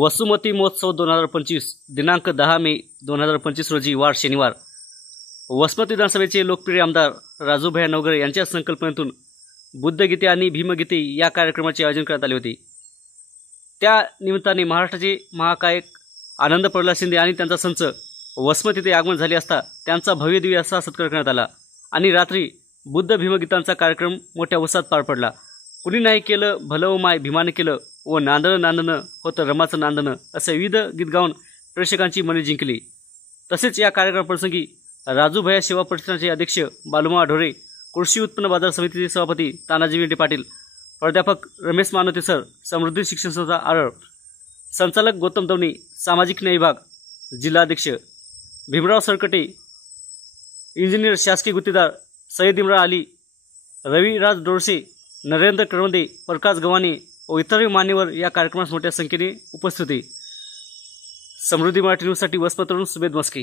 वसुमती महोत्सव 2025 दिनांक 10 मे 2025 रोजी वार शनिवार वसमत विधानसभेचे लोकप्रिय आमदार राजूभाई नवघरे यांच्या संकल्पनेतून बुद्धगीते आणि भीमगीते या कार्यक्रमाचे आयोजन करण्यात आले होते। त्या निमित्ताने महाराष्ट्राचे महाकायक आनंद प्रल्हाद शिंदे आणि त्यांचा संच वसमत येथे आगमन झाले असता त्यांचा भव्य दिव्य असा सत्कार करण्यात आला आणि रात्री बुद्ध भीमगीतांचा कार्यक्रम मोठ्या उत्साहात पार पडला। कुणी नाही केलं भलं व माय भीमाने केलं व नांदणं नांदणं होतं रमाचं नांदणं असे विविध गीत गाऊन प्रेक्षकांची मने जिंकली। तसेच या कार्यक्रमाप्रसंगी राजूभाई सेवा प्रतिष्ठानचे अध्यक्ष बालुमा ढोरे, कृषी उत्पन्न बाजार समितीचे सभापती तानाजी वेंडे पाटील, प्राध्यापक रमेश मानोते सर, समृद्धी शिक्षण संस्था आरळ, संचालक गौतम दवनी, सामाजिक न्याय विभाग, जिल्हाध्यक्ष भीमराव सरकटे, इंजिनियर शासकीय गुत्तेदार सय्यद इम्रान अली, रविराज डोरसे, नरेंद्र करवंदे, प्रकाश गव्हाणे व इतर मान्यवर या कार्यक्रमास मोठ्या संख्येने उपस्थित होते। समृद्धी मराठी न्यूजसाठी वसमतवरून सुबेद मस्के।